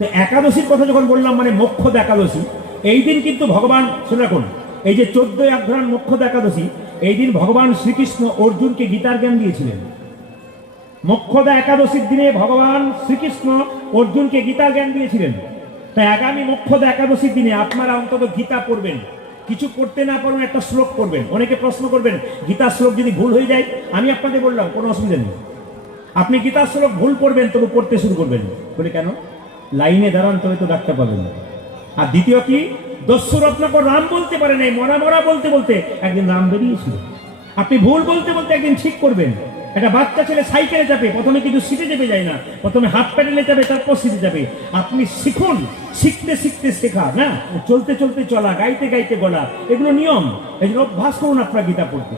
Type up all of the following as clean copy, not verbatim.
তো একাদশীর কথা যখন বললাম, মানে মোক্ষদা একাদশী, এই দিন কিন্তু ভগবান, শুনে রাখুন, এই যে 14 অঘ্রাণ মোক্ষদা একাদশী, এই দিন ভগবান শ্রীকৃষ্ণ অর্জুনকে গীতার জ্ঞান দিয়েছিলেন। মোক্ষদা একাদশীর দিনে ভগবান শ্রীকৃষ্ণ অর্জুনকে গীতার জ্ঞান দিয়েছিলেন। তাই আগামী মোক্ষদা একাদশীর দিনে আপনারা অন্তত গীতা পড়বেন। কিছু করতে না পারবেন, একটা শ্লোক পড়বেন। অনেকে প্রশ্ন করবেন, গীতার শ্লোক যদি ভুল হয়ে যায়, আমি আপনাদের বললাম কোনো অসুবিধা নেই, আপনি গীতার শ্লোক ভুল পড়বেন, তবু পড়তে শুরু করবেন। বলে কেন? লাইনে দাঁড়ান, তবে তো ডাক্তার পাবেন না। আর দ্বিতীয় কি, দস্যুর আপনাকে রাম বলতে পারে নাই, মরা মরা বলতে বলতে একদিন রাম বেরিয়েছিল। আপনি ভুল বলতে বলতে একদিন ঠিক করবেন। একটা বাচ্চা ছেলে সাইকেলে যাবে, প্রথমে কিছু সিটে চেপে যায় না, প্রথমে হাত প্যাডেলে যাবে, তারপর সিটে যাবে। আপনি শিখুন, শিখতে শিখতে শেখা, না চলতে চলতে চলা, গাইতে গাইতে গলা, এগুলো নিয়ম। এই জন্য অভ্যাস করুন আপনার গীতা পড়তে।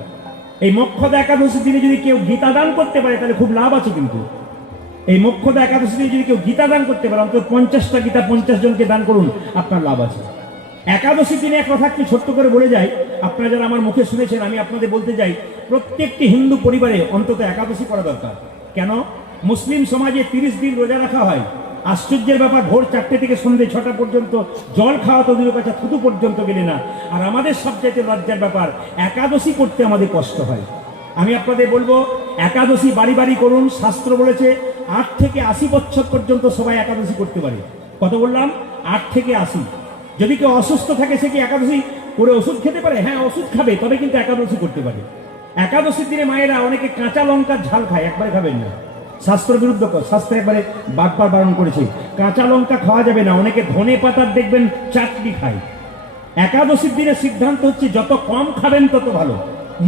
এই মোক্ষদা একাদশীর দিনে যদি কেউ গীতা দান করতে পারে, তাহলে খুব লাভ আছে। কিন্তু এই মোক্ষদা একাদশী দিনে যদি কেউ গীতা দান করতে পারে, অন্তত 50টা গীতা 50 জনকে দান করুন, আপনার লাভ আছে। একাদশীর দিনে এক কথা একটু ছোট্ট করে বলে যাই, আপনারা যারা আমার মুখে শুনেছেন, আমি আপনাদের বলতে যাই, প্রত্যেকটি হিন্দু পরিবারে অন্তত একাদশী করা দরকার। কেন? মুসলিম সমাজে 30 দিন রোজা রাখা হয়। আশ্চর্যের ব্যাপার, ভোর 4টে থেকে সন্ধ্যে 6টা পর্যন্ত জল খাওয়া তো দূরের কাছে, থুতু পর্যন্ত গেলে না। আর আমাদের সবচাইতে লজ্জার ব্যাপার, একাদশী করতে আমাদের কষ্ট হয়। আমি আপনাদের বলবো, একাদশী বাড়ি বাড়ি করুন। শাস্ত্র বলেছে 8 থেকে 80 বছর পর্যন্ত সবাই একাদশী করতে পারে। কত বললাম? 8 থেকে 80। যদি কেউ অসুস্থ থাকে, সে কি একাদশী করে ওষুধ খেতে পারে? হ্যাঁ, ওষুধ খাবে, তবে কিন্তু একাদশী করতে পারে। একাদশীর দিনে মায়েরা অনেকে কাঁচা লঙ্কার ঝাল খায়, একবারে খাবেন না, শাস্ত্র বিরুদ্ধ। শাস্ত্রে একবারে বারবার বারণ করেছে, কাঁচা লঙ্কা খাওয়া যাবে না। অনেকে ধনে পাতার দেখবেন চাটনি খায়। একাদশীর দিনে সিদ্ধান্ত হচ্ছে, যত কম খাবেন তত ভালো।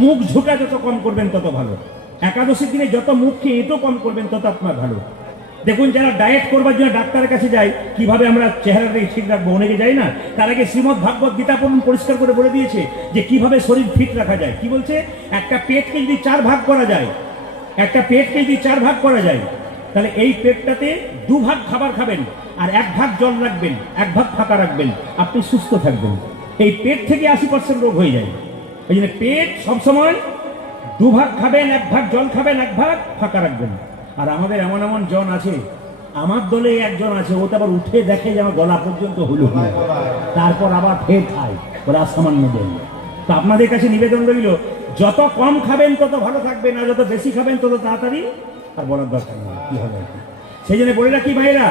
মুখ ঝুঁকা যত কম করবেন তত ভালো। একাদশীর দিনে যত মুখকে এঁটো কম করবেন তত আপনার ভালো। দেখুন, যারা ডায়েট করবার জন্য ডাক্তারের কাছে যায়, কিভাবে আমরা চেহারাটাকে ঠিক রাখবো, অনেকে যায় না, তার আগে শ্রীমদ ভাগবত গীতা পড়ুন, পরিষ্কার করে বলে দিয়েছে যে কিভাবে শরীর ফিট রাখা যায়। কি বলছে? একটা পেটকে যদি 4 ভাগ করা যায়, একটা পেটকে যদি 4 ভাগ করা যায়, তাহলে এই পেটটাতে 2 ভাগ খাবার খাবেন, আর 1 ভাগ জল রাখবেন, 1 ভাগ ফাঁকা রাখবেন, আপনি সুস্থ থাকবেন। এই পেট থেকে 80% রোগ হয়ে যায়। এই জন্য পেট সবসময় 2 ভাগ খাবেন, 1 ভাগ জল খাবেন, 1 ভাগ ফাঁকা রাখবেন। আর আমাদের এমন এমন জন আছে, আমার দলে একজন আছে, ও তো আবার উঠে দেখে যে আমার গলা পর্যন্ত হলুদ, তারপর আবার ফের খায়, ওরা সামান্য দেন। তো আপনাদের কাছে নিবেদন রইল, যত কম খাবেন তত ভালো থাকবেন, আর যত বেশি খাবেন তত তাড়াতাড়ি আর বলার দরকার নেই কি হবে। সেই জন্য বলে রাখি ভাইরা,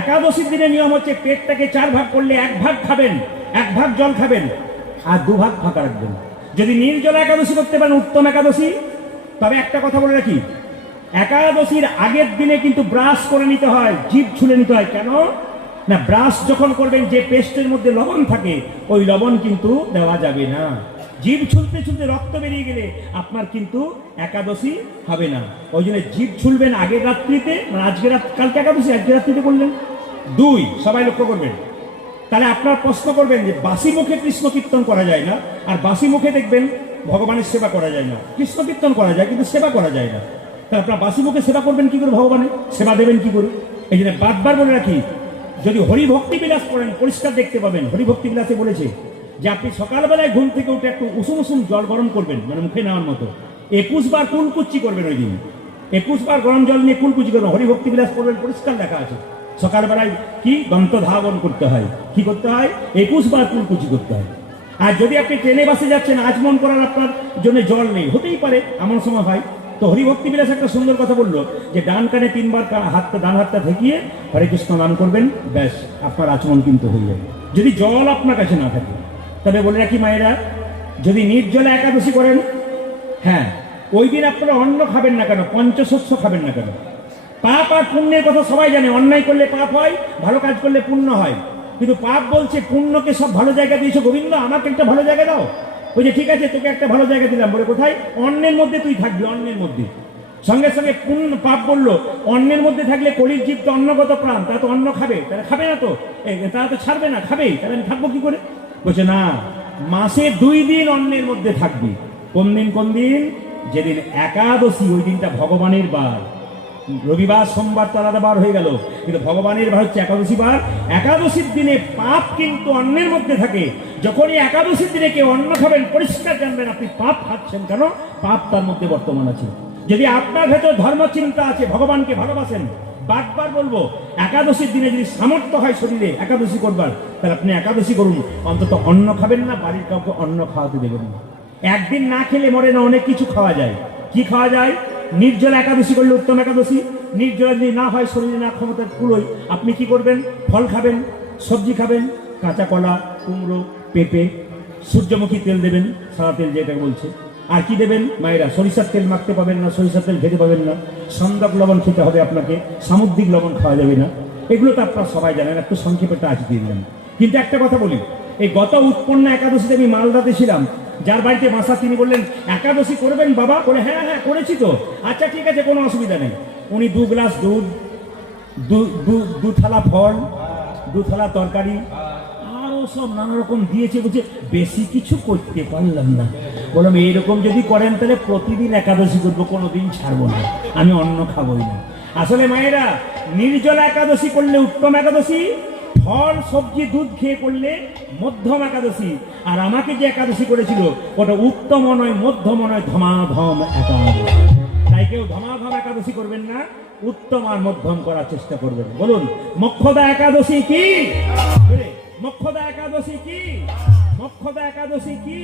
একাদশীর দিনে নিয়ম হচ্ছে, পেটটাকে 4 ভাগ করলে 1 ভাগ খাবেন, 1 ভাগ জল খাবেন, আর 2 ভাগ ফাঁকা রাখবেন। যদি নির্জলা একাদশী করতে পারেন, উত্তম একাদশী। তবে একটা কথা বলে রাখি, একাদশীর আগের দিনে কিন্তু ব্রাশ করে নিতে হয়, জিভ ছুলে নিতে হয়। কেন না? ব্রাশ যখন করবেন, যে পেস্টের মধ্যে লবণ থাকে, ওই লবণ কিন্তু দেওয়া যাবে না। জিভ ছুলতে ছুলতে রক্ত বেরিয়ে গেলে আপনার কিন্তু একাদশী হবে না। ওই জন্য জিভ ছুলবেন আগের রাত্রিতে, মানে আজকে কালকে একাদশী, আজকে রাত্রিতে করলেন। 2, সবাই লক্ষ্য করবেন। তাহলে আপনার প্রশ্ন করবেন যে বাসি মুখে কৃষ্ণ কীর্তন করা যায় না, আর বাসি মুখে দেখবেন ভগবানের সেবা করা যায় না। কৃষ্ণ কীর্তন করা যায়, কিন্তু সেবা করা যায় না। তাহলে আপনার বাসি মুখে সেবা করবেন কি করে? ভগবানের সেবা দেবেন কি করে? এই জন্য বারবার বলে রাখি, যদি হরিভক্তি বিলাস করেন, পরিষ্কার দেখতে পাবেন। হরিভক্তি বিলাসে বলেছে যে আপনি সকালবেলায় ঘুম থেকে উঠে একটু উষুম উষুম জল গরম করবেন, মানে মুখে নেওয়ার মতো। 21 বার কুলকুচ্চি করবেন ওই দিন। 21 বার গরম জল নিয়ে কুলকুচি করবেন, হরিভক্তি বিলাস করবেন, পরিষ্কার লেখা আছে। সকালবেলায় কি দন্ত ধাবন করতে হয়, কি করতে হয়? 21 বার কুলকুচি করতে হয়। আর যদি আপনি ট্রেনে বাসে যাচ্ছেন, আচমন করার আপনার জন্য জল নেই, হতেই পারে, এমন সময় হয়, তো হরিভক্তি বিলাস একটা সুন্দর কথা বললো যে ডান কানে 3 বার ডান হাতটা ঠেকিয়ে হরে কৃষ্ণ নাম করবেন, ব্যাস আপনার আচমন কিন্তু হয়ে যাবে, যদি জল আপনার কাছে না থাকে। তবে বলে রাখি মায়েরা, যদি নির্জলা একাদশী করেন, হ্যাঁ, ওই দিন আপনারা অন্ন খাবেন না কেন, পঞ্চশস্য খাবেন না কেন? পাপ আর পুণ্যের কথা সবাই জানে, অন্যায় করলে পাপ হয়, ভালো কাজ করলে পুণ্য হয়। কিন্তু পাপ বলছে, পুণ্যকে সব ভালো জায়গা দিয়েছো গোবিন্দ, আমাকে একটা ভালো জায়গা দাও। ওই যে ঠিক আছে, তোকে একটা ভালো জায়গা দিলাম, বলে কোথায়? অন্যের মধ্যে তুই থাকবি, অন্যের মধ্যে। সঙ্গে সঙ্গে পুণ্য পাপ বললো, অন্যের মধ্যে থাকলে কলির জীব তো অন্নগত প্রাণ, তারা তো অন্ন খাবে, তারা খাবে না তো, তারা তো ছাড়বে না, খাবেই, তাহলে আমি থাকবো কি করে? বলছে না, মাসে 2 দিন অন্যের মধ্যে থাকবি। কোন দিন? কোন দিন? যেদিন একাদশী, ওই দিনটা ভগবানের বার। রবিবার সোমবার তো আলাদা বার হয়ে গেল, কিন্তু ভগবানের বার হচ্ছে একাদশী বার। একাদশীর দিনে পাপ কিন্তু অন্যের মধ্যে থাকে। যখনই একাদশীর দিনে কেউ অন্ন খাবেন, পরিষ্কার জানবেন আপনি পাপ খাচ্ছেন। কেন? পাপ তার মধ্যে বর্তমান আছে। যদি আপনার ভেতর ধর্ম চিন্তা আছে, ভগবানকে ভালোবাসেন, বারবার বলবো, একাদশীর দিনে যদি সামর্থ্য হয় শরীরে একাদশী করবার, তাহলে আপনি একাদশী করুন। অন্তত অন্ন খাবেন না, বাড়ির কাউকে অন্ন খাওয়াতে দেবেন না। একদিন না খেলে মরে না, অনেক কিছু খাওয়া যায়। কি খাওয়া যায়? নির্জলা একাদশী করলে উত্তম একাদশী। নির্জলা যদি না হয়, শরীরে না ক্ষমতার কুলোয়, আপনি কি করবেন? ফল খাবেন, সবজি খাবেন, কাঁচা কলা, কুমড়ো, পেঁপে, সূর্যমুখী তেল দেবেন, সাদা তেল যেটা বলছে। আর কি দেবেন মায়েরা? সরিষার তেল মাখতে পাবেন না, সরিষার তেল খেতে পাবেন না, সন্দক লবণ খেতে হবে আপনাকে, সামুদ্রিক লবণ খাওয়া যাবে না। এগুলো তো আপনারা সবাই জানেন, একটু সংক্ষেপে আজ দিয়ে দিলাম। কিন্তু একটা কথা বলি, এই গত উৎপন্ন একাদশীতে আমি মালদাতে ছিলাম, যার বাড়িতে বাসা তিনি বললেন একাদশী করবেন বাবা? বলে হ্যাঁ হ্যাঁ করেছি তো। আচ্ছা ঠিক আছে, কোনো অসুবিধা নেই। উনি 2 গ্লাস দুধ, দু থালা ফল, 2 থালা তরকারি, আরো সব নানা রকম দিয়েছে। বলছে বেশি কিছু করতে পারলাম না। বললাম এইরকম যদি করেন তাহলে প্রতিদিন একাদশী করবো, কোনোদিন ছাড়বো না, আমি অন্ন খাবোই না। আসলে মায়েরা, নির্জলা একাদশী করলে উত্তম একাদশী, ফল সবজি দুধ খেয়ে করলে মধ্যম একাদশী। আর আমাকে যে একাদশী করেছিল ওটা উত্তম নয়, মধ্যম নয়, ধমাধম একাদশী। তাই কেউ ধমাধম একাদশী করবেন না, উত্তম আর মধ্যম করার চেষ্টা করবেন। বলুন মোক্ষদা একাদশী কি? মোক্ষদা একাদশী কি? মোক্ষদা একাদশী কি?